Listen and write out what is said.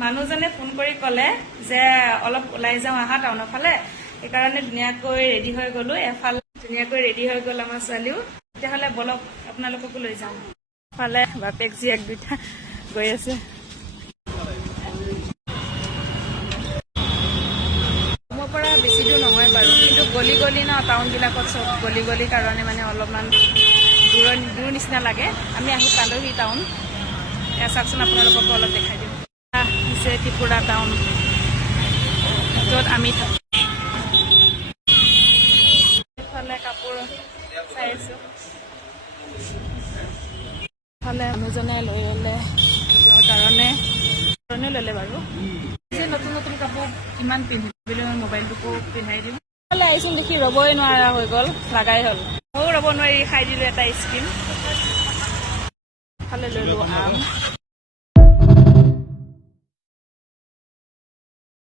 মানুহজনে ফোন কৰি ক'লে যে অলপ ওলাই যাওঁ আহা টাউনৰ ফালে, সেইকাৰণে ধুনীয়াকৈ ৰেডি হৈ গ'লো। এফালে ধুনীয়াকৈ ৰেডি হৈ গ'ল আমাৰ ছোৱালীও। তেতিয়াহ'লে বলক আপোনালোককো লৈ যাওঁ। ফালে বাপেক জীয়েক দুইটা গৈ আছে। মোৰ পৰা বেছি দূৰ নহয় বাৰু, কিন্তু গলি গলি ন টাউনবিলাকত চব গলি গলি কাৰণে মানে অলপমান দূৰ নিচিনা লাগে। আমি আহোঁ পালোহি টাউন। এয়া চাওকচোন, আপোনালোককো অলপ দেখাই দিওঁ। হৈছে ত্ৰিপুৰা টাউন, য'ত আমি থাকোঁ। এইফালে কাপোৰ চাই আছোঁ। ইফালে মানুহজনে লৈ ল'লে কাৰণে ল'লে বাৰু। যে নতুন নতুন কাপোৰ কিমান পিন্ধিবলৈ মোবাইলটোকো পিন্ধাই দিওঁ। ইফালে আহিছোন দেখি ৰ'বই নোৱাৰা হৈ গ'ল, লাগাই হ'ল। ময়ো ৰ'ব নোৱাৰি খাই দিলোঁ এটা আইচক্ৰীম। ইফালে ল'লোঁ আম।